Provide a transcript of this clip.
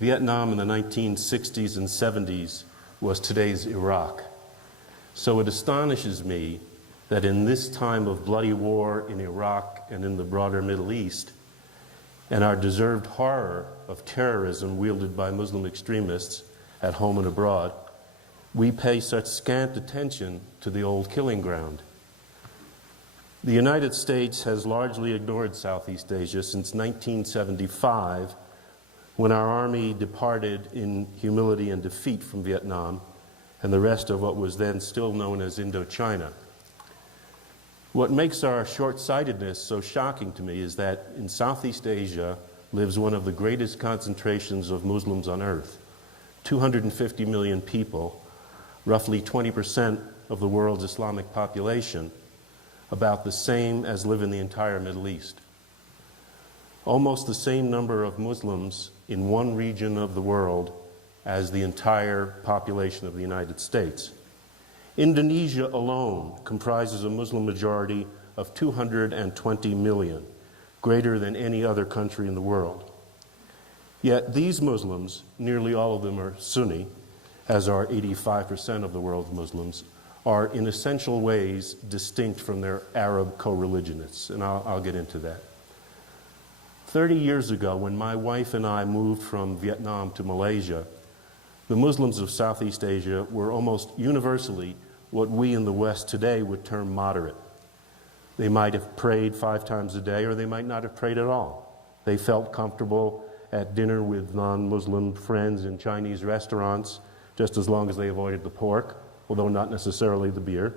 Vietnam in the 1960s and 70s was today's Iraq. So it astonishes me that in this time of bloody war in Iraq and in the broader Middle East, and our deserved horror of terrorism wielded by Muslim extremists at home and abroad, we pay such scant attention to the old killing ground. The United States has largely ignored Southeast Asia since 1975, when our army departed in humility and defeat from Vietnam and the rest of what was then still known as Indochina. What makes our short-sightedness so shocking to me is that in Southeast Asia lives one of the greatest concentrations of Muslims on earth, 250 million people, roughly 20% of the world's Islamic population, about the same as live in the entire Middle East. Almost the same number of Muslims in one region of the world as the entire population of the United States. Indonesia alone comprises a Muslim majority of 220 million, greater than any other country in the world. Yet these Muslims, nearly all of them are Sunni, as are 85% of the world's Muslims, are in essential ways distinct from their Arab co-religionists, and I'll get into that. 30 years ago, when my wife and I moved from Vietnam to Malaysia, the Muslims of Southeast Asia were almost universally what we in the West today would term moderate. They might have prayed 5 times a day, or they might not have prayed at all. They felt comfortable at dinner with non-Muslim friends in Chinese restaurants, just as long as they avoided the pork, although not necessarily the beer.